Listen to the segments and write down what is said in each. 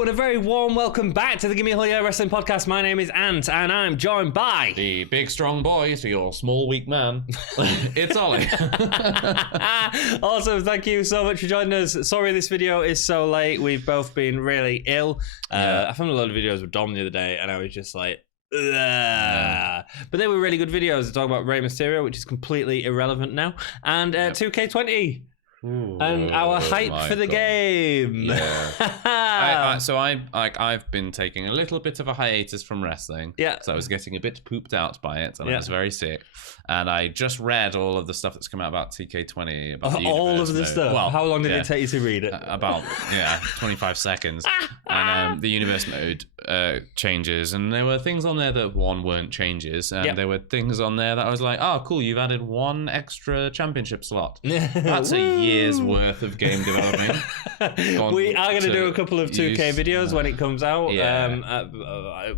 Hello and a very warm welcome back to the Gimme Wrestling Podcast. My name is Ant and I'm joined by... the big strong boy to your small weak man. It's Ollie. Awesome, thank you so much for joining us. Sorry this video is so late. We've both been really ill. I filmed a lot of videos with Dom the other day and I was just like... But they were really good videos. They talk about Rey Mysterio, which is completely irrelevant now, and 2K20. Ooh, and our hype for the game. Yeah. I've been taking a little bit of a hiatus from wrestling. Yeah. So I was getting a bit pooped out by it, and I was very sick. And I just read all of the stuff that's come out about TK20. About all of the stuff. Well, how long did it take you to read it? About 25 seconds. And the universe mode changes, and there were things on there that weren't changes, and there were things on there that I was like, oh, cool, you've added one extra championship slot. That's a year's worth of game development. We are going to do a couple of 2K videos when it comes out. Yeah.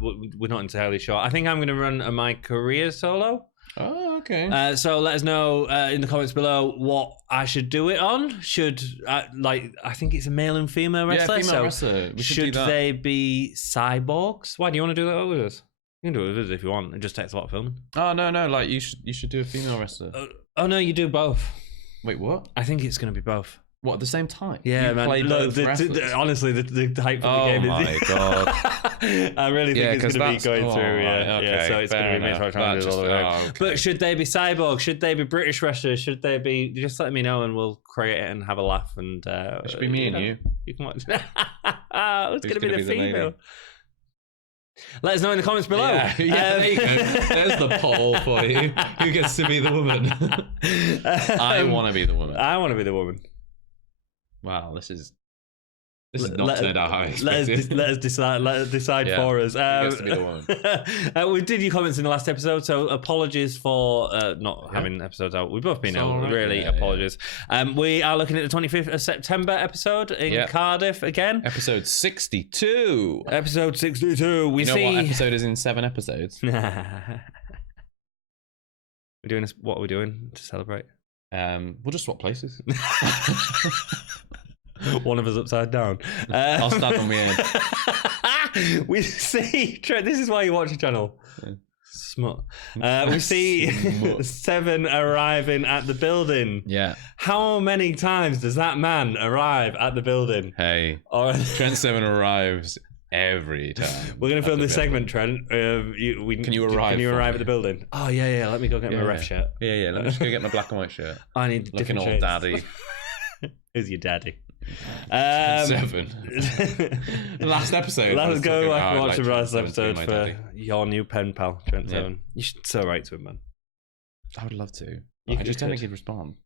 We're not entirely sure. I think I'm going to run my career solo. Oh, okay. So let us know in the comments below what I should do it on. I think it's a male and female wrestler. Yeah, female wrestler. Should they be cyborgs? Why do you want to do that with us? You can do it with us if you want. It just takes a lot of filming. Oh no, like you should do a female wrestler. Oh no, you do both. Wait, what? I think it's going to be both. What, at the same time? Yeah, you man. Look, honestly, the hype for the game is... Oh my god. I really think it's going to be going through. Okay, so it's going to be me trying to do it all the way. Okay. But should they be cyborg? Should they be British wrestlers? Should they be... Just let me know and we'll create it and have a laugh. And it should be me and you. You can watch. It's going to be the female. Let us know in the comments below. Yeah, there you go. There's the poll for you. Who gets to be the woman? I want to be the woman. I want to be the woman. Wow, this is not turned out how I expected. Let us decide for us. Who gets to be the woman? We did your comments in the last episode, so apologies for not having episodes out. We've both been out. Really, apologies. We are looking at the 25th of September episode in Cardiff again. Episode 62. Episode 62. What episode is in 7 episodes? We're doing this. What are we doing to celebrate? We'll just swap places. One of us upside down. I'll stand on my end. We see, Trent, this is why you watch the channel. Yeah. Smut. We see Seven arriving at the building. Yeah. How many times does that man arrive at the building? Hey, Trent Seven arrives every time. We're going to film this segment, Trent. Can you arrive at the building? Oh, yeah. Let me go get my ref shirt. Yeah. Let me just go get my black and white shirt. I need looking old shades. Daddy. Who's your daddy? Seven. The last episode. Let's go watch the last episode for daddy. your new pen pal, Trent Seven. You should so write to him, man. I would love to. I just don't think he'd respond.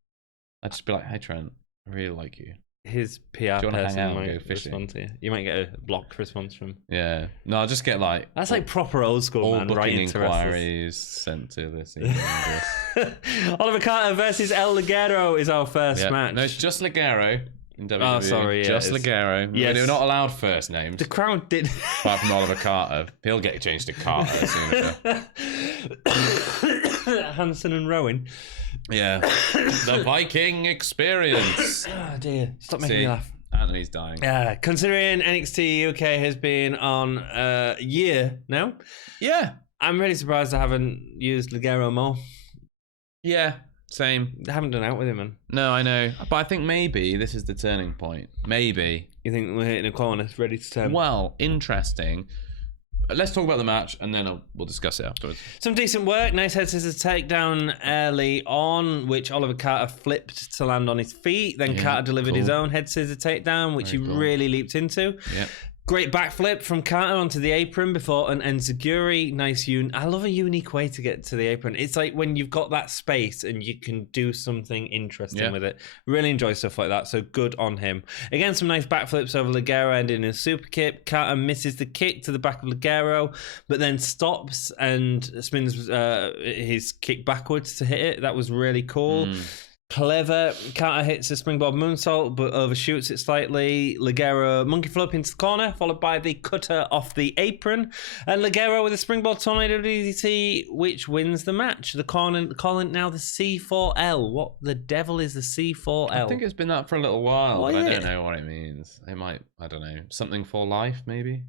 I'd just be like, hey, Trent, I really like you. His PR person might respond to you. You might get a blocked response from... Yeah. No, I'll just get like... That's like proper old school, man. Booking inquiries sent to this. Oliver Carter versus El Leggero is our first match. No, it's just Leggero in WWE. Oh, sorry. Just Leggero. Yes. We're not allowed first names. The crown did... Apart from Oliver Carter. He'll get changed to Carter soon. Hanson and Rowan. Yeah. The Viking experience. Oh, dear. Stop making me laugh. Anthony's dying. Considering NXT UK has been on a year now. Yeah. I'm really surprised I haven't used Leggero more. Yeah, same. I haven't done out with him, man. No, I know. But I think maybe this is the turning point. Maybe. You think we're hitting a corner, ready to turn? Well, interesting. Let's talk about the match and then we'll discuss it afterwards. Some decent work. Nice head scissors takedown early on, which Oliver Carter flipped to land on his feet. Then Carter delivered his own head scissor takedown, which he really leaped into. Yeah. Great backflip from Carter onto the apron before an enziguri. Nice. I love a unique way to get to the apron. It's like when you've got that space and you can do something interesting with it. Really enjoy stuff like that. So good on him. Again, some nice backflips over Leggero ending in a super kick. Carter misses the kick to the back of Leggero, but then stops and spins his kick backwards to hit it. That was really cool. Clever. Carter hits a springboard moonsault, but overshoots it slightly. Leggero monkey flip into the corner, followed by the cutter off the apron. And Leggero with a springboard tornado DDT, which wins the match. The calling now the C4L. What the devil is the C4L? I think it's been that for a little while, but I don't know what it means. It might, I don't know, something for life, maybe?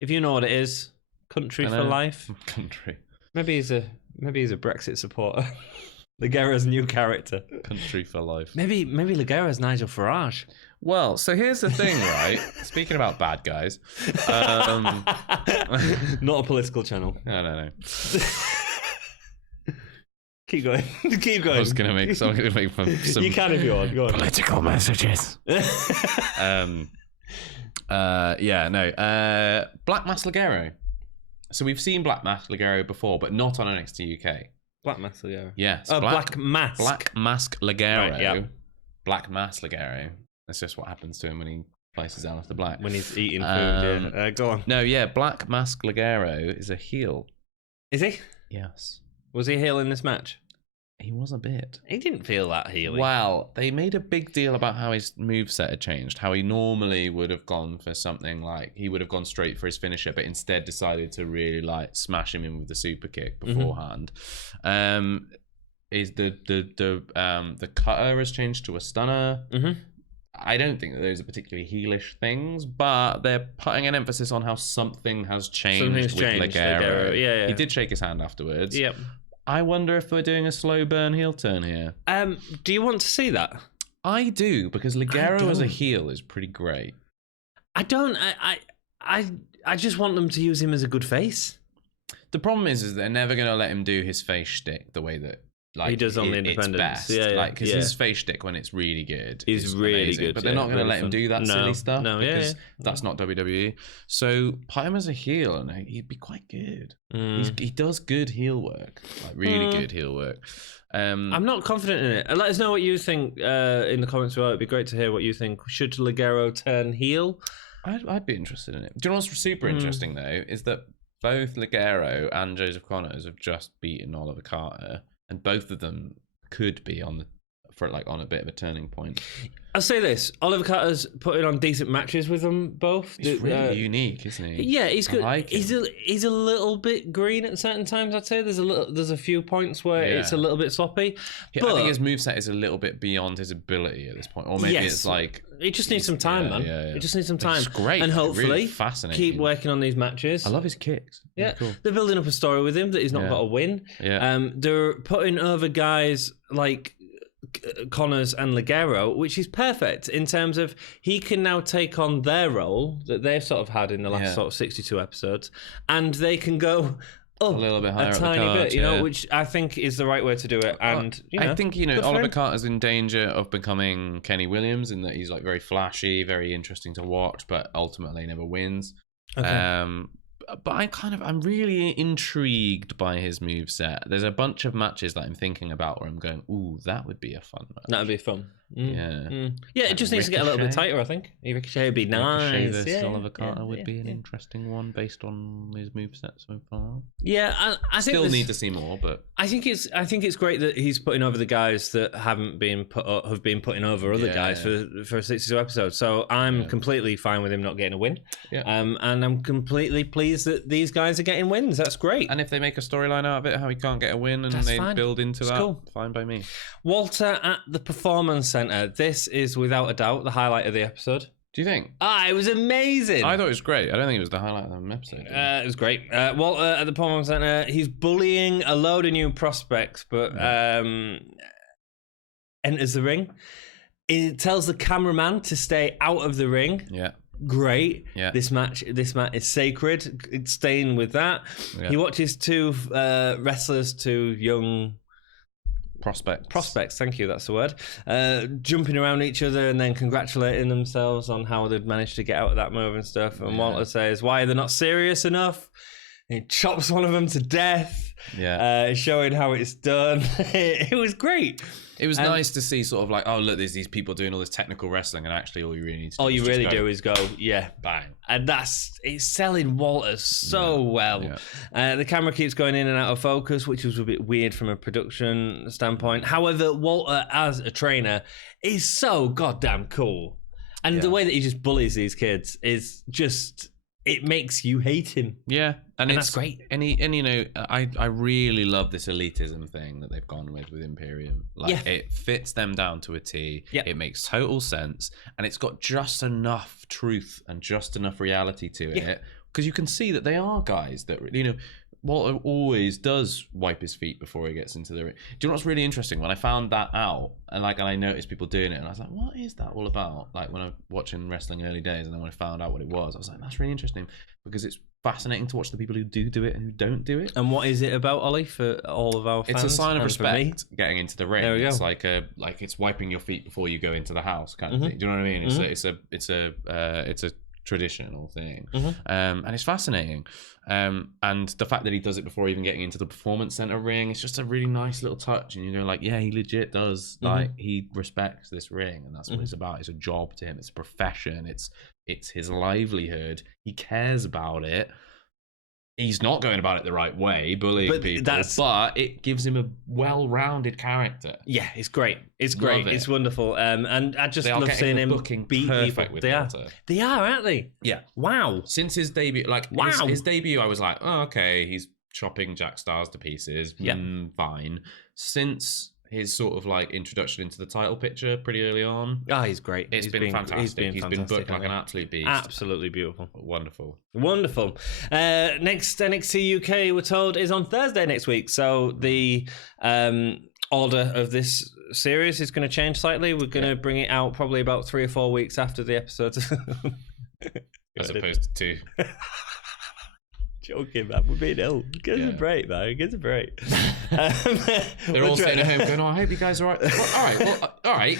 If you know what it is, country for life. Country. Maybe he's a Brexit supporter. Leggero's new character. Country for life. Maybe Leggero's Nigel Farage. Well, so here's the thing, right? Speaking about bad guys. Not a political channel. No. Keep going. Keep going. I was going to make some you can if you want. Go on. Political messages. Black Mask Leggero. So we've seen Black Mask Leggero before, but not on NXT UK. Black Mask Leggero. Yes. Black Mask. Black Mask Leggero. Right, yeah. Black Mask Leggero. That's just what happens to him when he places Alistair Black. When he's eating food, yeah. Go on. No, yeah, Black Mask Leggero is a heel. Is he? Yes. Was he a heel in this match? He was a bit. He didn't feel that heely. Well, they made a big deal about how his moveset had changed. How he normally would have gone for something like, he would have gone straight for his finisher, but instead decided to really like smash him in with the super kick beforehand. Is the cutter has changed to a stunner. I don't think that those are particularly heelish things, but they're putting an emphasis on how something has changed with Leggero. Yeah. He did shake his hand afterwards. Yep. I wonder if we're doing a slow burn heel turn here. Do you want to see that? I do, because Leggero as a heel is pretty great. I don't. I just want them to use him as a good face. The problem is they're never going to let him do his face shtick the way that he does on the Independence. Because his face shtick, when it's really good, is really amazing. Good. But they're not going to let him do that silly stuff. Because that's not WWE. So put him as a heel, and he'd be quite good. He does good heel work, like really good heel work. I'm not confident in it. Let us know what you think in the comments below. It'd be great to hear what you think. Should Leggero turn heel? I'd be interested in it. Do you know what's super interesting though? Is that both Leggero and Joseph Connors have just beaten Oliver Carter. And both of them could be on a bit of a turning point. I'll say this: Oliver Carter's putting on decent matches with them both. He's really unique, isn't he? Yeah, he's good. I like him. He's a little bit green at certain times. I'd say there's a few points where it's a little bit sloppy. I think his moveset is a little bit beyond his ability at this point, or maybe it's like he just needs some time, man. Yeah. He just needs some time. It's great, and hopefully really fascinating. Keep working on these matches. I love his kicks. Yeah, cool. They're building up a story with him that he's not got a win. Yeah, they're putting over guys like Connors and Leggero, which is perfect in terms of he can now take on their role that they've sort of had in the last sort of 62 episodes, and they can go up a little bit higher, a tiny bit, you know, which I think is the right way to do it. And I think Oliver Carter's in danger of becoming Kenny Williams in that he's like very flashy, very interesting to watch, but ultimately never wins. Okay. But I'm really intrigued by his moveset. There's a bunch of matches that I'm thinking about where I'm going, ooh, that would be a fun match. That would be fun. Yeah, it just needs to get a little bit tighter, I think. Ricochet would be nice. Ricochet versus Oliver Carter would be an interesting one based on his moveset so far. Yeah, I think still need to see more, but I think it's great that he's putting over the guys that have been putting over other guys for 62 episodes. So I'm completely fine with him not getting a win. Yeah. And I'm completely pleased that these guys are getting wins. That's great. And if they make a storyline out of it, how he can't get a win, and they build into that, cool. Fine by me. Walter at the Performance Center. This is without a doubt the highlight of the episode. Do you think? It was amazing. I thought it was great. I don't think it was the highlight of the episode. It was great. Walter at the Performance Center, he's bullying a load of new prospects, but enters the ring. He tells the cameraman to stay out of the ring. Yeah. Great. Yeah. This match is sacred. It's staying with that. Yeah. He watches two wrestlers, two young prospects, thank you, that's the word, jumping around each other and then congratulating themselves on how they'd managed to get out of that move and stuff. And Walter says, why are they not serious enough? And he chops one of them to death. showing how it's done. It was great. It was nice to see sort of like, oh, look, there's these people doing all this technical wrestling, and actually all you really need to do is go, bang. And it's selling Walter so well. Yeah. The camera keeps going in and out of focus, which was a bit weird from a production standpoint. However, Walter as a trainer is so goddamn cool. And the way that he just bullies these kids is just... It makes you hate him. Yeah. And that's great. And you know, I really love this elitism thing that they've gone with Imperium. Like, it fits them down to a T. Yeah. It makes total sense. And it's got just enough truth and just enough reality to it. Because you can see that they are guys that, you know, Walter always does wipe his feet before he gets into the ring. Do you know what's really interesting? When I found that out, and I noticed people doing it, and I was like, what is that all about? Like, when I was watching wrestling in early days, and then when I found out what it was, I was like, that's really interesting, because it's fascinating to watch the people who do it and who don't do it. And what is it about, Ollie, for all of our fans? It's a sign of respect getting into the ring. There we go. It's like it's wiping your feet before you go into the house kind of thing. Do you know what I mean? It's a traditional thing, and it's fascinating, and the fact that he does it before even getting into the performance center ring, it's just a really nice little touch, and you go like, he legit does, like, he respects this ring, and that's what it's about. It's a job to him, it's a profession, it's his livelihood, he cares about it. He's not going about it the right way, bullying people, but it gives him a well-rounded character. Yeah, it's great. It's great. It's wonderful. And I just love seeing him beat people. They are, aren't they? Yeah. Wow. Since his debut, his debut, I was like, oh, okay, he's chopping Jack Stars to pieces. Yeah. Fine. Since his sort of like introduction into the title picture pretty early on. Oh, he's great. He's been fantastic. He's been booked like an absolute beast. Absolutely beautiful. Wonderful. Next NXT UK, we're told, is on Thursday next week. So the order of this series is going to change slightly. We're going to bring it out probably about 3 or 4 weeks after the episodes. As opposed to 2. Joking, man. We're being ill. Give us a break, man. Give us a break. They're all sitting at home going, I hope you guys are all right. Well, all right.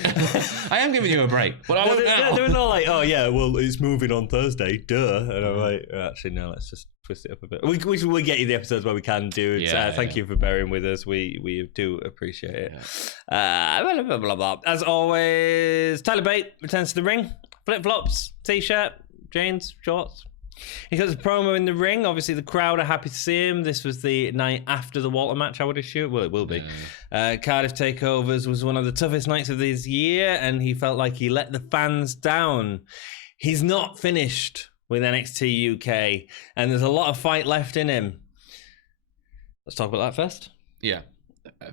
I am giving you a break. But I want now. They was all like, oh, yeah, well, it's moving on Thursday. Duh. And I'm like, actually, no, let's just twist it up a bit. We'll get you the episodes where we can do it. Thank you for bearing with us. We do appreciate it. Blah, blah, blah, blah. As always, Tyler Bate returns to the ring. Flip-flops, T-shirt, jeans, shorts. He cuts a promo in the ring. Obviously, the crowd are happy to see him. This was the night after the Walter match, I would assume. Well, it will be. Cardiff Takeovers was one of the toughest nights of this year, and he felt like he let the fans down. He's not finished with NXT UK, and there's a lot of fight left in him. Let's talk about that first. Yeah.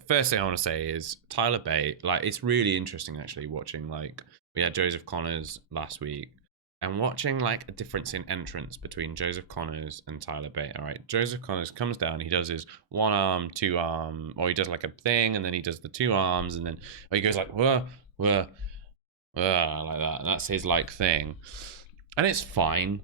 First thing I want to say is Tyler Bate. Like, it's really interesting, actually, watching, like, we had Joseph Connors last week. And watching like a difference in entrance between Joseph Connors and Tyler Bate. All right, Joseph Connors comes down, he does his 1 arm, 2 arm, or he does like a thing, and then he does the 2 arms, and then he goes like whoa, like that, and that's his like thing, and it's fine,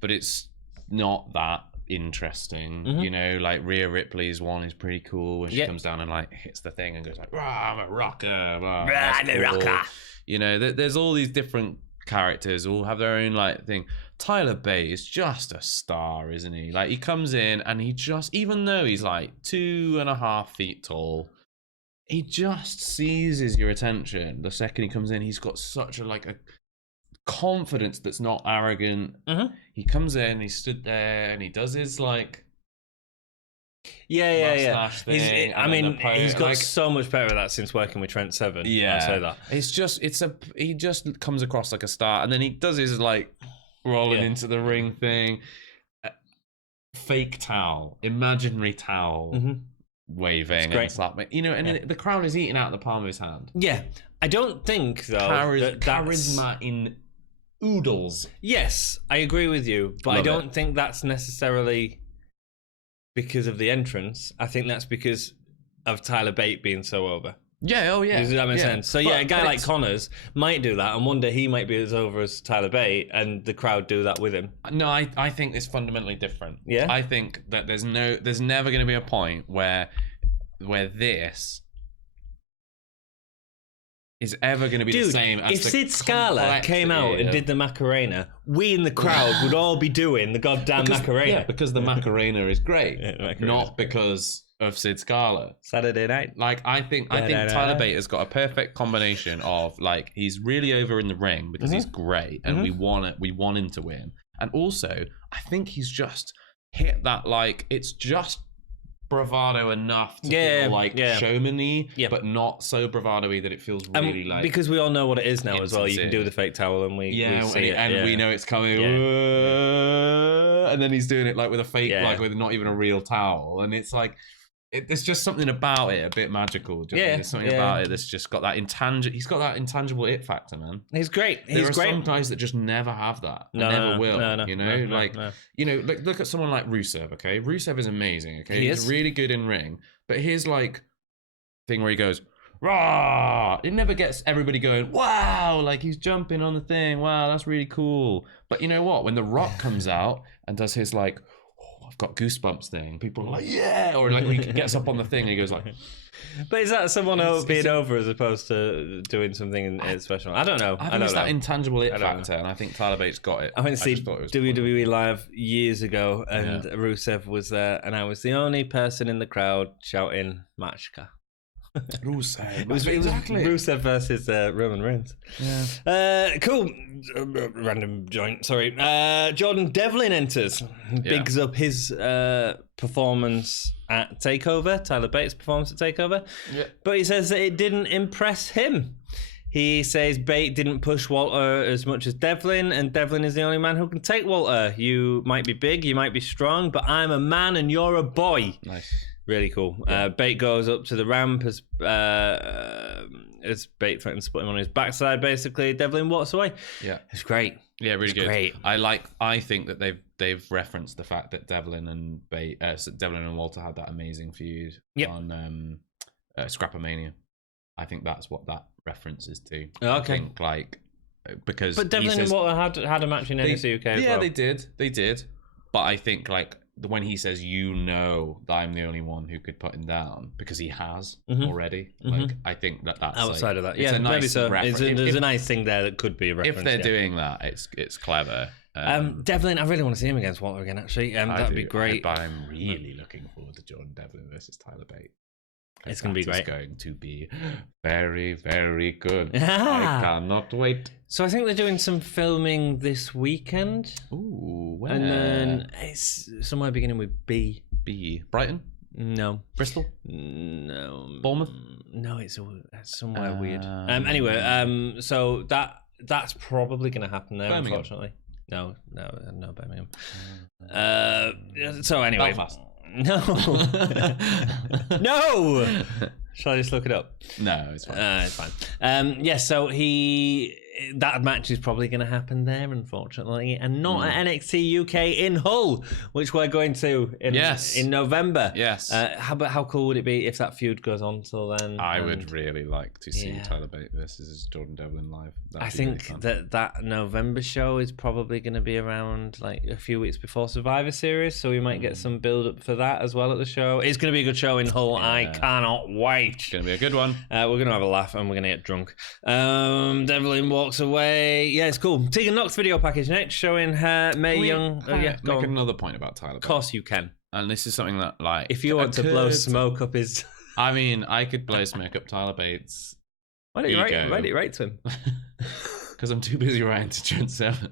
but it's not that interesting, you know. Like Rhea Ripley's one is pretty cool when she comes down and like hits the thing and goes like, I'm a rocker, I'm a rocker. You know, there's all these different characters all have their own like thing. Tyler Bate is just a star, isn't he? Like, he comes in and he just, even though he's like 2.5 feet tall, he just seizes your attention the second he comes in. He's got such a confidence that's not arrogant. He comes in, he stood there, and he does his like thing. He's got so much better at that since working with Trent Seven. I'll say that. He just comes across like a star, and then he does his like rolling into the ring thing, fake towel, imaginary towel, waving and slapping. You know, and the crowd is eating out the palm of his hand. Yeah, I don't think though charisma in oodles. Yes, I agree with you, but I don't think that's necessarily because of the entrance. I think that's because of Tyler Bate being so over. Yeah, oh yeah. Does that make sense? So a guy like Connors might do that, and one day he might be as over as Tyler Bate, and the crowd do that with him. No, I think it's fundamentally different. Yeah? I think that there's never going to be a point where this is ever going to be the same as if Sid Scala came out and did the Macarena, we in the crowd would all be doing the goddamn Macarena. Yeah, because the Macarena is great. Not because of Sid Scala. Saturday night. Like, I think Tyler Bate has got a perfect combination of, like, he's really over in the ring because he's great and we want him to win. And also, I think he's just hit that, like, it's just bravado enough to feel like showman-y, but not so bravado-y that it feels really like, because we all know what it is now as well. You can do the fake towel and we see it. And we know it's coming. And then he's doing it like with a fake, like with not even a real towel. And it's like, there's just something about it a bit magical. There's something about it that's just got that intangible. He's got that intangible it factor, man. He's great. There are some guys that just never have that. Never will. Look at someone like Rusev. Okay, Rusev is amazing. Okay, he's really good in ring, but his like thing where he goes rah, it never gets everybody going wow, like he's jumping on the thing. Wow, that's really cool. But you know what? When The Rock comes out and does his like, I've got goosebumps thing, people are like, yeah, or like when he gets up on the thing and he goes like, but is that someone being over as opposed to doing something special? I don't know. I think it's that intangible it factor, and I think Tyler Bates got it. I went to see WWE Live years ago, and Rusev was there, and I was the only person in the crowd shouting Machka. Rusev. It was Rusev versus Roman Reigns. Yeah. Cool. Random joint. Sorry. Jordan Devlin enters. Bigs up his performance at TakeOver. Tyler Bates' performance at TakeOver. Yeah. But he says that it didn't impress him. He says Bate didn't push Walter as much as Devlin, and Devlin is the only man who can take Walter. You might be big, you might be strong, but I'm a man and you're a boy. Nice. Really cool. Yeah. Bate goes up to the ramp as Bate threatens to put him on his backside. Basically, Devlin walks away. Yeah, it's great. Yeah, really good. Great. I think that they've referenced the fact that Devlin and Walter had that amazing feud on Scrapomania. I think that's what that reference is to. Okay. I think, because but Devlin and Walter had a match in NXT UK as well. Yeah, they did. But I think when he says, that I'm the only one who could put him down, because he has already. I think that's outside of that. Yeah, maybe so. There's a nice thing there that could be a reference. If they're doing that, it's clever. Devlin, I really want to see him against Walter again. Actually, that'd be great. But I'm really looking forward to Jordan Devlin versus Tyler Bate. It's going to be great. It's going to be very, very good. I cannot wait. So I think they're doing some filming this weekend. Ooh, where? And then it's somewhere beginning with B. Brighton? No. Bristol? No. Bournemouth? No, it's somewhere weird. Anyway, so that's probably going to happen there, Birmingham. Unfortunately. No, Birmingham. So anyway. Belfast. No. No. Shall I just look it up? No, it's fine. It's fine. So that match is probably going to happen there, unfortunately, and not at NXT UK in Hull, which we're going to in November. Yes. How cool would it be if that feud goes on till then? I would really like to see Tyler Bate versus Jordan Devlin live. I think that November show is probably going to be around like a few weeks before Survivor Series, so we might get some build up for that as well at the show. It's going to be a good show in Hull. Yeah. I cannot wait. It's going to be a good one. We're going to have a laugh and we're going to get drunk. Devlin walks away. Yeah, it's cool. Tegan Knox video package next, showing her Mae Young. Make another point about Tyler Bate. Of course you can. And this is something that, like, if you want to blow smoke up his. I mean, I could blow smoke up Tyler Bates. Why don't you write it right to him? Because I'm too busy writing to Trent Seven.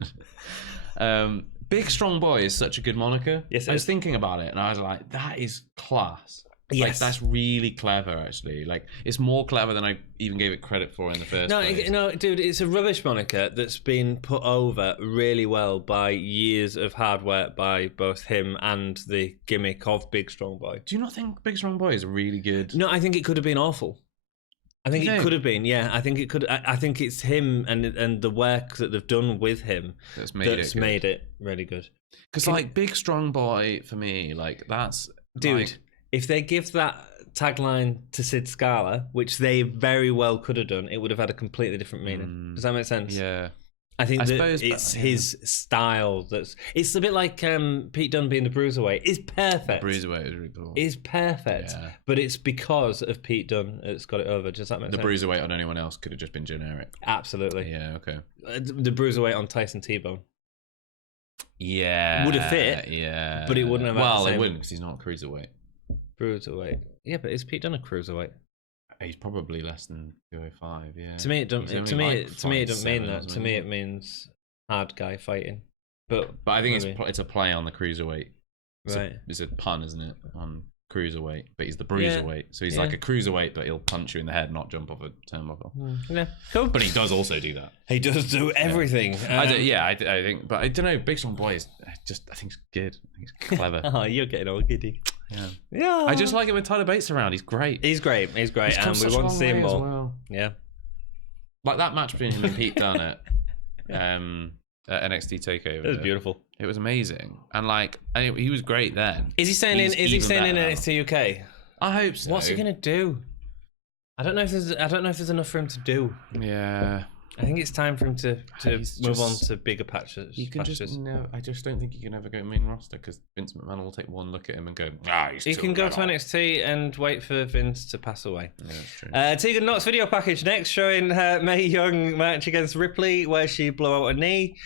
Big Strong Boy is such a good moniker. Yes, I was thinking about it and I was like, that is class. Yes. Like, that's really clever, actually. Like, it's more clever than I even gave it credit for in the first place. No, dude, it's a rubbish moniker that's been put over really well by years of hard work by both him and the gimmick of Big Strong Boy. Do you not think Big Strong Boy is really good? No, I think it could have been awful. I think it could have been, yeah. I think it could. I think it's him and the work that they've done with him that's made it really good. Because, like, Big Strong Boy, for me, like, that's... Dude... Like, if they give that tagline to Sid Scala, which they very well could have done, it would have had a completely different meaning. Does that make sense? Yeah. I suppose it's his style it's a bit like Pete Dunne being the Bruiserweight. It's perfect. The Bruiserweight is really cool. It's perfect. Yeah. But it's because of Pete Dunne it's got it over. Does that make sense? The Bruiserweight on anyone else could have just been generic. Absolutely. Yeah, okay. The Bruiserweight on Tyson T-Bone. Yeah. Would have fit. Yeah. But it wouldn't have it wouldn't because he's not a cruiserweight. Bruiserweight. Yeah, but is Pete Dunne a cruiserweight? He's probably less than 205. Yeah. To me, it don't. To me, it doesn't mean that. To me, it it means hard guy fighting. But I think it's a play on the cruiserweight. Right. It's a pun, isn't it? On cruiserweight, but he's the bruiserweight, so he's like a cruiserweight, but he'll punch you in the head, not jump off a turnbuckle. Yeah, cool. But he does also do that. He does do everything. I think, but I don't know. Big Strong Boy is I think he's good. He's clever. Oh, you're getting all giddy. Yeah. I just like it when Tyler Bates around. He's great. He's great, and we want to see him more. Well. Yeah, like that match between him and Pete Dunne at NXT Takeover. It was beautiful. It was amazing, and he was great then. Is he staying in NXT UK? I hope so. What's he gonna do? I don't know if there's enough for him to do. Yeah. I think it's time for him to move on to bigger patches. I just don't think he can ever go main roster because Vince McMahon will take one look at him and go, he can go to NXT and wait for Vince to pass away. Yeah, that's true. Tegan Knox video package next, showing her Mae Young match against Ripley where she blew out a knee.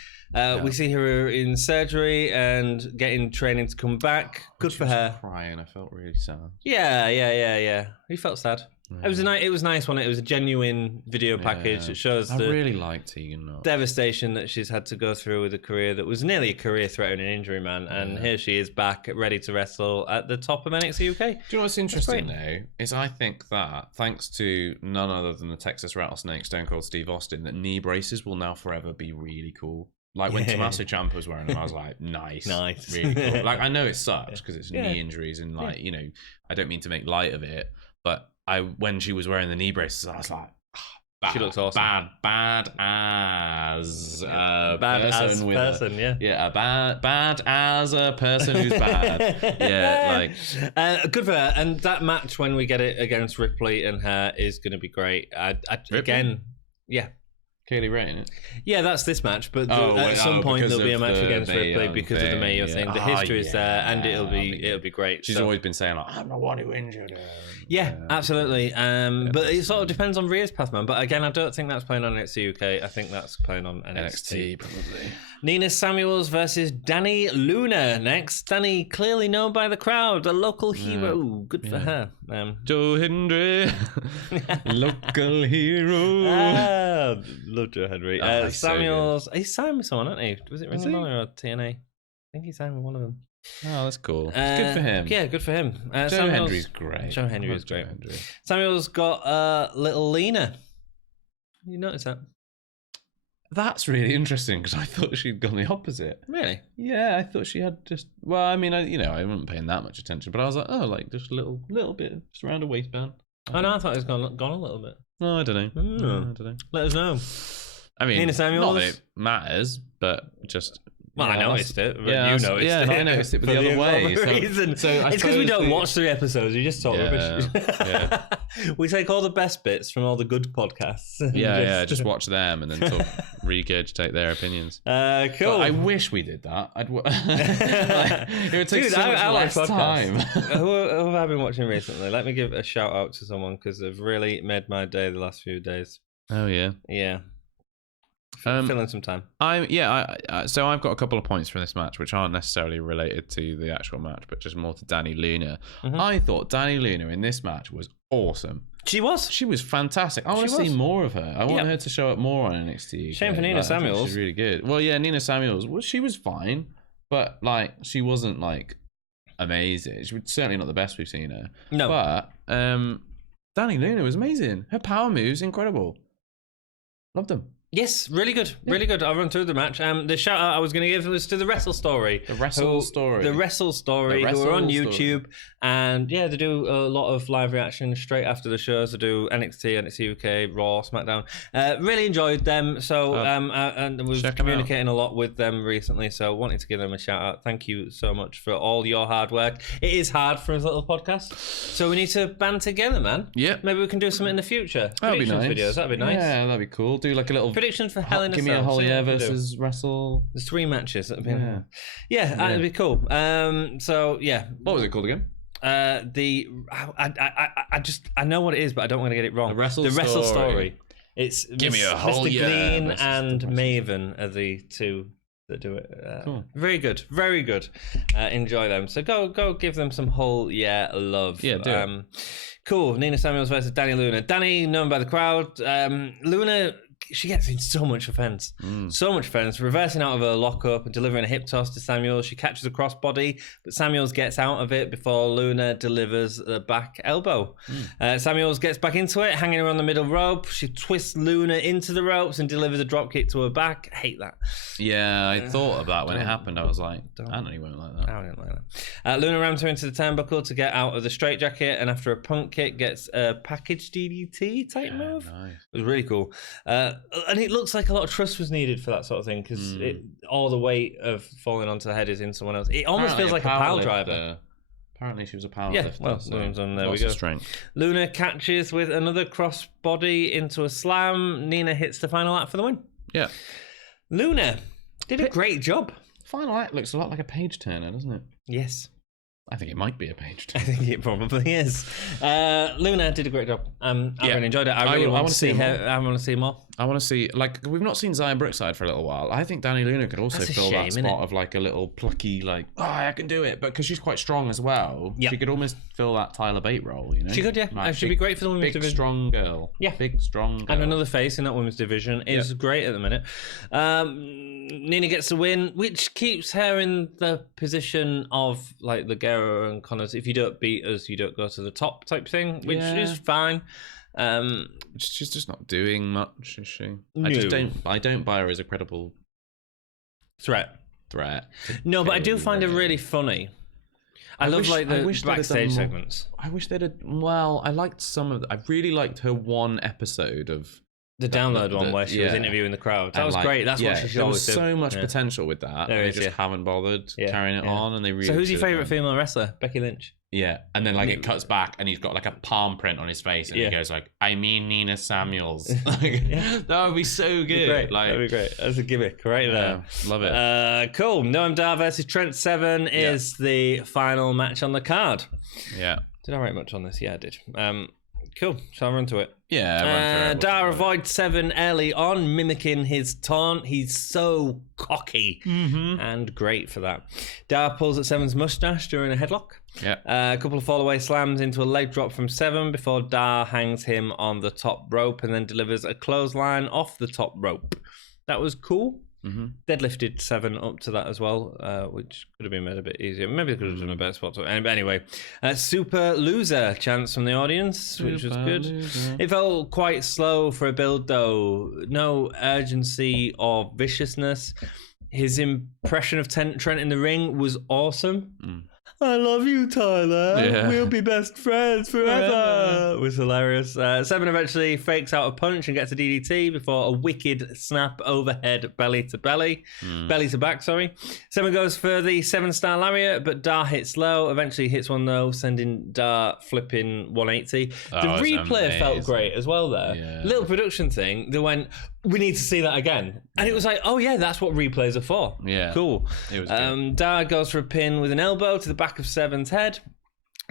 We see her in surgery and getting training to come back. Good for her. Crying, I felt really sad. Yeah. He felt sad. Yeah. It was nice when it was a genuine video package. It shows I really liked Tegan Knox. Devastation that she's had to go through with a career that was nearly a career-threatening injury, man. And here she is back, ready to wrestle at the top of NXT UK. Do you know what's interesting though? Is I think that thanks to none other than the Texas Rattlesnake, Stone Cold Steve Austin, that knee braces will now forever be really cool. Like when Tommaso Ciampa was wearing them, I was like, nice, really cool. Like I know it sucks because it's knee injuries and I don't mean to make light of it, but when she was wearing the knee braces, I was like, she looks awesome. Bad as a person, bad as a person who's bad. Good for her. And that match when we get it against Ripley and her is going to be great. Again, Kaylee Ray in it. Yeah, that's this match, but at some point there'll be a match against Ripley because of the Mayo thing. The history is there, and it'll be great. She's always been saying like, "I'm the one who injured her." Yeah, absolutely. But it sort of depends on Rhea's path, man. But again, I don't think that's playing on NXT UK. I think that's playing on NXT probably. Nina Samuels versus Danny Luna next. Danny, clearly known by the crowd, a local hero. Good for her. Joe Hendry, local hero. Love Joe Henry. Samuels, he signed with someone, hasn't he? Was it Ring of Honor or TNA? I think he signed with one of them. Oh, that's cool. Good for him. Yeah, good for him. Joe Hendry's great. Joe Hendry is great. Samuel's got little Lena. You notice that? That's really interesting because I thought she'd gone the opposite. Really? Yeah, I thought she had just. Well, I mean, I wasn't paying that much attention, but I was like, oh, like just a little bit, just around a waistband. Oh no, I thought it was gone a little bit. No, I don't know. I don't know. Let us know. I mean, Nina Samuels? Not that it matters, but just. Well, I noticed it. But you noticed it. Yeah, I noticed it the other way. So it's because we don't watch the episodes. We just talk rubbish. Yeah. We take all the best bits from all the good podcasts. Just watch them and then regurgitate their opinions. Cool. But I wish we did that. It would take so much less time. Who have I been watching recently? Let me give a shout out to someone because they've really made my day the last few days. Oh yeah. Yeah. Fill in some time. So I've got a couple of points from this match, which aren't necessarily related to the actual match, but just more to Danny Luna. Mm-hmm. I thought Danny Luna in this match was awesome. She was fantastic. I want to see more of her. I want her to show up more on NXT. Shame for Nina Samuels. She's really good. Well, yeah, Nina Samuels. She was fine, but she wasn't amazing. She was certainly not the best we've seen her. No, but Danny Luna was amazing. Her power moves incredible. Loved them. Yes, really good, really good. I'll run through the match. The shout out I was going to give was to the Wrestle Story. The Wrestle Story, who are on YouTube, and they do a lot of live reaction straight after the shows. They do NXT, NXT UK, Raw, SmackDown. Really enjoyed them. So and was communicating a lot with them recently. So wanted to give them a shout out. Thank you so much for all your hard work. It is hard for a little podcast, so we need to band together, man. Yeah, maybe we can do something in the future. That'd be nice. Videos. That'd be nice. Yeah, that'd be cool. Do like a little prediction for Hell in a Cell. Gimme a Hollier versus Wrestle. There's 3 matches that have been. Yeah, that'd be cool. So yeah. What was it called again? I know what it is, but I don't want to get it wrong. The Wrestle Story. It's Gimme a Hollier. Mr. Green and Maven are the two that do it. Cool. Very good, very good. Enjoy them. So go give them some whole love. Yeah, do it. Cool. Nina Samuels versus Danny Luna. Danny, known by the crowd. Luna, she gets in so much offense. So much offense. Reversing out of her lockup and delivering a hip toss to Samuels. She catches a crossbody, but Samuels gets out of it before Luna delivers a back elbow. Samuels gets back into it, hanging her on the middle rope. She twists Luna into the ropes and delivers a drop kick to her back. I hate that. Yeah, I thought of that when it happened. I was like, Anthony won't like that. I didn't like that. Luna rams her into the turnbuckle to get out of the straitjacket, and after a punt kick, gets a package DDT type move. Nice. It was really cool. And it looks like a lot of trust was needed for that sort of thing, because all the weight of falling onto the head is in someone else. It almost feels like a pile driver. Apparently she was a power Yeah, lifter. well, So there we go. Strength. Luna catches with another crossbody into a slam. Nina hits the final act for the win. Yeah. Luna did a great job. Final act looks a lot like a page turner, doesn't it? Yes. I think it might be a page I turner. think it probably is. Luna did a great job. I really enjoyed it. I want to see her. I want to see more. I want to see, like, we've not seen Zaya Brookside for a little while. I think Danny Luna could also fill that spot of like a little plucky, like, I can do it, but because she's quite strong as well, she could almost fill that Tyler Bate role, you know? She could, yeah. Like, She'd be great for the women's division. Big, strong girl. Yeah. Big, strong girl. And another face in that women's division is great at the minute. Nina gets the win, which keeps her in the position of like Leggero and Connors. If you don't beat us, you don't go to the top type thing, which is fine. She's just not doing much, is she? No. I don't buy her as a credible threat. No, but I do find her really funny. I love the backstage segments. I wish they'd have, well, I liked some of I really liked her one episode of the download one where she was interviewing the crowd. That was great. That's what she should always do. There was so much potential with that. They just haven't bothered carrying it on, and they really. So who's your favourite female wrestler? Becky Lynch. Yeah, and then like it cuts back, and he's got like a palm print on his face, and he goes like, "I mean Nina Samuels." That would be so good. That'd Like, be great. That's a gimmick right there. Love it. Cool. Noam Dar versus Trent Seven is the final match on the card. Yeah. Did I write much on this? Yeah, I did. Cool. Shall I run to it? Yeah. Dar avoids Seven early on, mimicking his taunt. He's so cocky and great for that. Dar pulls at Seven's mustache during a headlock. Yeah. A couple of fallaway slams into a leg drop from Seven before Dar hangs him on the top rope and then delivers a clothesline off the top rope. That was cool. Deadlifted Seven up to that as well, which could have been made a bit easier. Maybe they could have done a better spot. Anyway, super loser chants from the audience, which was good. It felt quite slow for a build, though. No urgency or viciousness. His impression of Trent in the ring was awesome. I love you, Tyler. Yeah. We'll be best friends forever. It was hilarious. Seven eventually fakes out a punch and gets a DDT before a wicked snap overhead belly to back, sorry. Seven goes for the 7-star lariat, but Dar hits low. Eventually hits one though, sending Dar flipping 180. The replay felt great as well there. Yeah. Little production thing. They went, we need to see that again. And it was like, oh yeah, that's what replays are for. Yeah. Cool. It was good. Dar goes for a pin with an elbow to the back of Seven's head.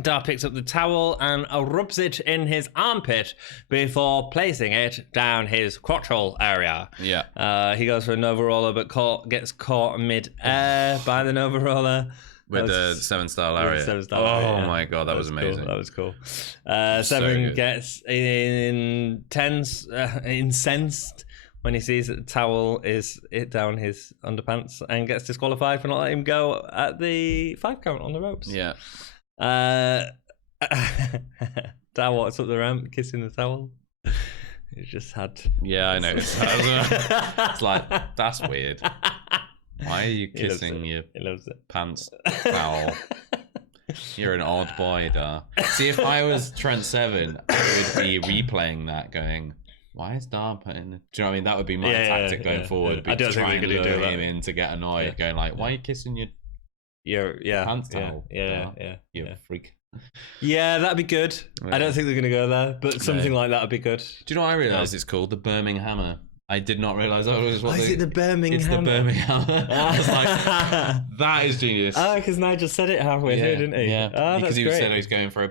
Dar picks up the towel and rubs it in his armpit before placing it down his crotch hole area. Yeah. He goes for a Nova Roller, but gets caught mid-air by the Nova Roller. With the 7-star lariat. Oh my god, that was amazing. Cool. That was cool. Seven gets incensed when he sees that the towel is hit down his underpants and gets disqualified for not letting him go at the 5 count on the ropes. Yeah. Dar walks up the ramp, kissing the towel. He just had. Yeah, I noticed that. It's like, that's weird. Why are you kissing your pants towel? You're an odd boy, Dar. See, if I was Trent Seven, I would be replaying that, going, why is Dar putting... Do you know what I mean? That would be my tactic going forward. I don't think they're going to do that. Him in to get annoyed, going like, why are you kissing your pants towel? You freak. Yeah, that'd be good. I don't think they're going to go there, but something like that would be good. Do you know what I realised it's called? The Birmingham Hammer. I did not realise that was what is it the Birmingham? It's the Birmingham. I was like, that is genius. Oh, because Nigel said it halfway through, didn't he? Yeah, oh, because that's he great. said he was going for a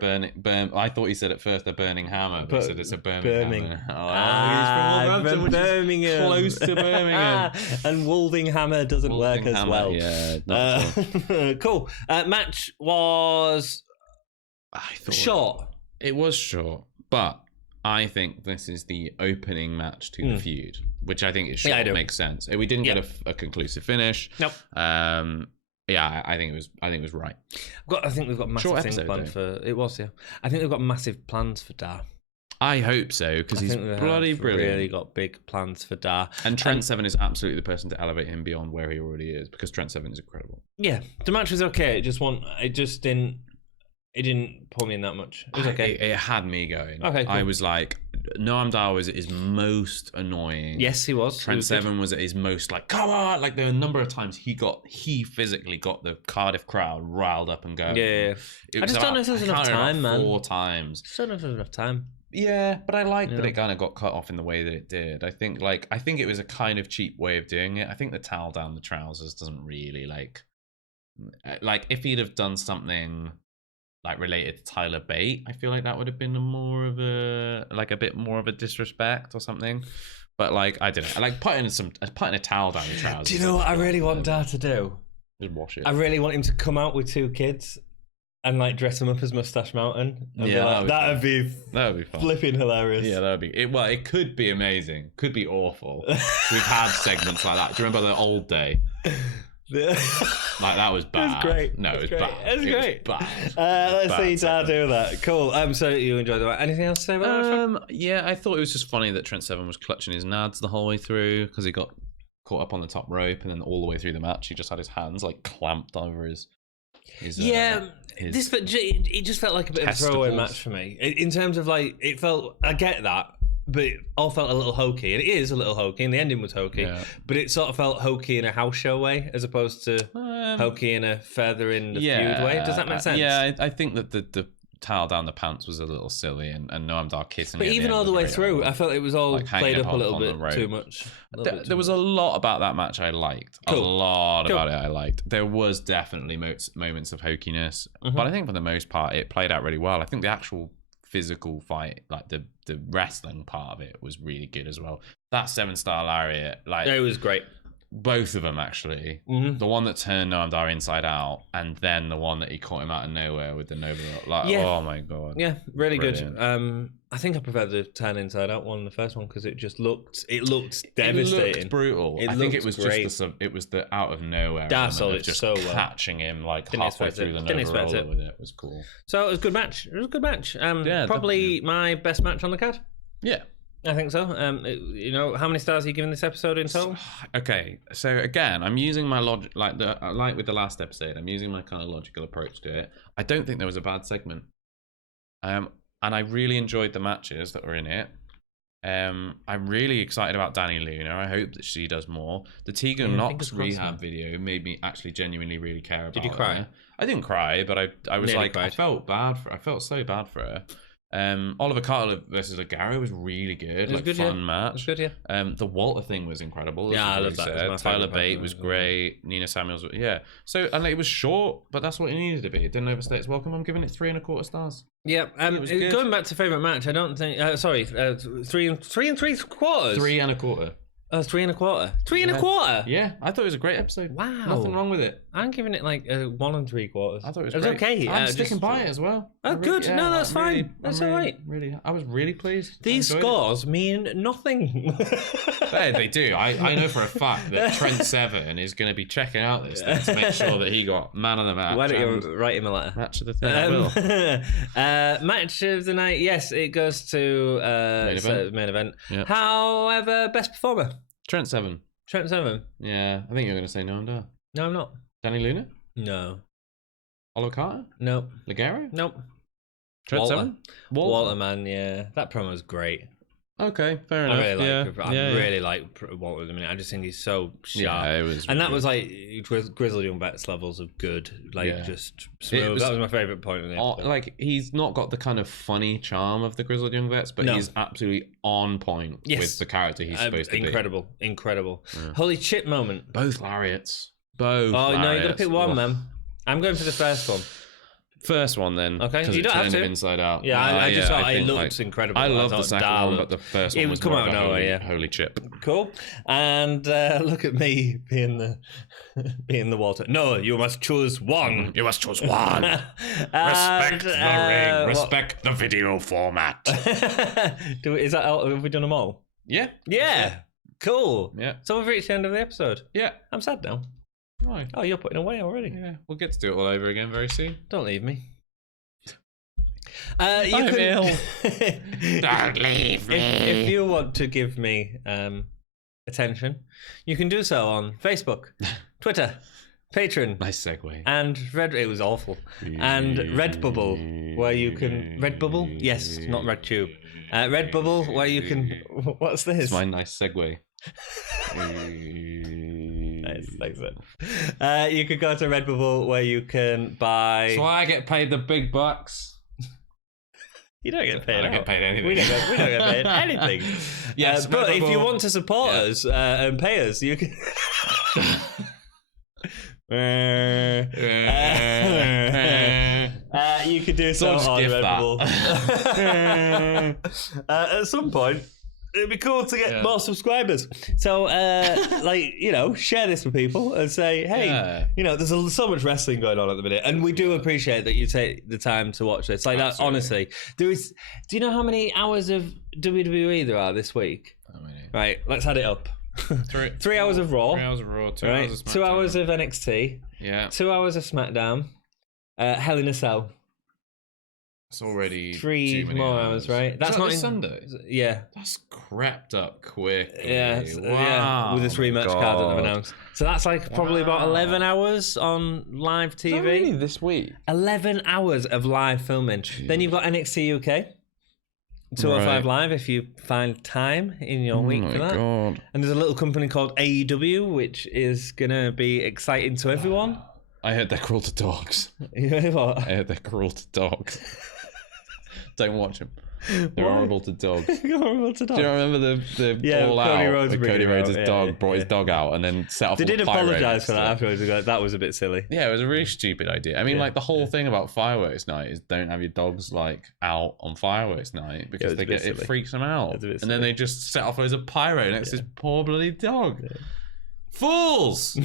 I thought he said at first a burning hammer, but he said it's a Birmingham. He's from Birmingham. Close to Birmingham. And Woldinghammer doesn't work as well. Yeah, not cool. Match was short. It was short, but I think this is the opening match to the feud, which I think is short. Makes sense. We didn't get a conclusive finish. Nope. I think it was right. I think we've got massive things planned for. It was, yeah. I think we've got massive plans for Dar. I hope so, because he's bloody brilliant. Really got big plans for Dar. And Trent Seven is absolutely the person to elevate him beyond where he already is, because Trent Seven is incredible. Yeah, the match was okay. It didn't pull me in that much. It was okay. It had me going. Okay, cool. I was like, Noam Dar was at his most annoying. Yes, he was. Trent Seven was at his most like, come on! Like, there were a number of times he physically got the Cardiff crowd riled up and going. Yeah. I just don't know if there's enough time, man. 4 times. I don't know if there's enough time. Yeah, but I like that it kind of got cut off in the way that it did. I think it was a kind of cheap way of doing it. I think the towel down the trousers doesn't really like if he'd have done something like related to Tyler Bate, I feel like that would have been a bit more of a disrespect or something. But I don't know. I like putting a towel down the trousers. Do you know what I really want Dar to do? Just wash it. I really want him to come out with 2 kids and dress them up as Mustache Mountain. Yeah, that'd be fun. Flipping hilarious. Yeah, that would be it. Well, it could be amazing. Could be awful. We've had segments like that. Do you remember the old day? That was bad. It was great. No, it was great. bad. It was great. Bad. Let's see Dar do that. Cool. So you enjoyed that. Anything else to say about that? Yeah, I thought it was just funny that Trent Seven was clutching his nads the whole way through, because he got caught up on the top rope, and then all the way through the match he just had his hands clamped over his it just felt like a bit of a throwaway match for me. In terms of it felt, I get that, but it all felt a little hokey, and it is a little hokey, and the ending was hokey, but it sort of felt hokey in a house show way as opposed to hokey in a further in the feud way. Does that make sense? Yeah, I think that the towel down the pants was a little silly, and Noam Dar kissing. But even all the way through, I felt it was all played up a little bit too much. There was a lot about that match I liked. Cool. A lot about it I liked. There was definitely moments of hokiness, but I think for the most part it played out really well. I think the actual physical fight, the wrestling part of it, was really good as well. That 7-star lariat, it was great. Both of them, actually. The one that turned Noam Dar inside out, and then the one that he caught him out of nowhere with the Nova. Oh my god. Yeah, really Brilliant. Good. I think I prefer the turn inside out one, the first one, because it looked devastating. It looked brutal. I think it was great. It was the out of nowhere. Dar sold it just so well. Catching him halfway through the Nova roller with it was cool. So it was a good match. Probably my best match on the card. Yeah. I think so. How many stars are you giving this episode in total? Okay, so again, I'm using my logic, like with the last episode. I'm using my kind of logical approach to it. I don't think there was a bad segment, and I really enjoyed the matches that were in it. I'm really excited about Danny Luna. I hope that she does more. The Tegan Knox rehab video made me actually genuinely really care about. Did you cry? Her. I didn't cry, but I was cried. I felt bad for. I felt so bad for her. Oliver Carter versus Leggero was really good. Fun match. It was good, yeah. The Walter thing was incredible. Yeah, I love that. Tyler Bate was great. Nina Samuels, yeah. So, and it was short, but that's what it needed to be. It didn't overstay its welcome. I'm giving it 3.25 stars. Yeah. Going back to favourite match, I don't think. 3 and 3/4. 3.25. Oh, 3.25. 3.25. Yeah, I thought it was a great episode. Wow, nothing wrong with it. I'm giving it 1 3/4. I thought it was great. Okay. I'm sticking by it as well. Oh, good. No, that's fine. That's all right. I was really pleased. These scores mean nothing. They do. I know for a fact that Trent Seven is going to be checking out this thing to make sure that he got man of the match. Why don't you write him a letter? Match of the thing. I will. Match of the night. Yes, it goes to main event. Yeah. However, best performer. Trent Seven. Yeah, I think you're going to say Noam Dar. No, I'm not. Danny Luna? No. Oliver Carter? Nope. Leggero? Nope. Trent Seven? Walter, man, yeah. That promo was great. Okay, fair enough. I really like Walter at the minute. I just think he's so sharp. Yeah, it was. And that was like Grizzled Young Vets levels of good, just smooth. That was my favourite point of the episode. Like, he's not got the kind of funny charm of the Grizzled Young Vets, but he's absolutely on point with the character he's supposed to be. Incredible. Yeah. Holy shit moment. Both lariats. No, you got to pick one, man. I'm going for the first one. First one then. Okay, you don't have to. Inside out. Yeah, I just thought it looked incredible. I love the second one, but the first one was come out of nowhere. Holy chip. Cool. And look at me being the Walter. No, you must choose one. You must choose one. Respect the ring. Respect the video format. Is that all? Have we done them all? Yeah. Yeah. Cool. Yeah. So we've reached the end of the episode. Yeah. I'm sad now. Why? Oh, you're putting away already. Yeah, we'll get to do it all over again very soon. Don't leave me. Don't leave me. If you want to give me attention, you can do so on Facebook, Twitter, Patreon. Nice segue. And it was awful. And Redbubble, where you can Redbubble? Yes, not RedTube. Redbubble, where you can. What's this? It's my nice segue. Nice, thanks, man. You could go to Redbubble where you can buy. So I get paid the big bucks. You don't get paid. I don't get paid anything. We don't get paid anything. Yes, but if you want to support us and pay us, you can. You could do so on Redbubble. At some point. It'd be cool to get more subscribers. So, share this with people and say, hey, there's so much wrestling going on at the minute. And we do appreciate that you take the time to watch this. Like, that, honestly. Do you know how many hours of WWE there are this week? Right, let's add it up. 3 hours of Raw. 3 hours of Raw, 2 hours of SmackDown. 2 hours of NXT. Yeah. 2 hours of SmackDown. Hell in a Cell. It's already 3 more hours, right? That's not Sunday. Yeah, that's crept up quickly. Yeah, wow. With the 3-match card that they've announced. So that's like probably about 11 hours on live TV. Is that really this week? 11 hours of live filming. Jeez. Then you've got NXT UK. 205 Live if you find time in your week for that. God. And there's a little company called AEW, which is going to be exciting to everyone. I heard they're cruel to dogs. You heard what? I heard they're cruel to dogs. Don't watch them. They're horrible to dogs. Horrible to dogs. Do you remember the all Cody out? Rhodes Cody Rhodes' dog brought his dog out and then set off. They did apologise for that afterwards. That was a bit silly. Yeah, it was a really stupid idea. I mean, the whole thing about fireworks night is don't have your dogs out on fireworks night because it freaks them out. And then they just set off loads of pyro next to this poor bloody dog. Yeah. Fools!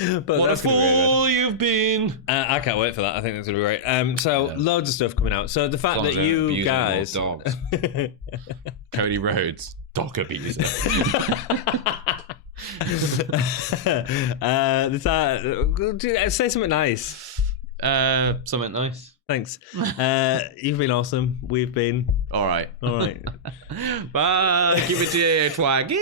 But what a fool you've been! I can't wait for that. I think that's gonna be great. So loads of stuff coming out. So the fact that you guys, dogs. Cody Rhodes, dog abuser. Say something nice. Something nice. Thanks. You've been awesome. We've been all right. All right. Bye. Keep it to your twaggy.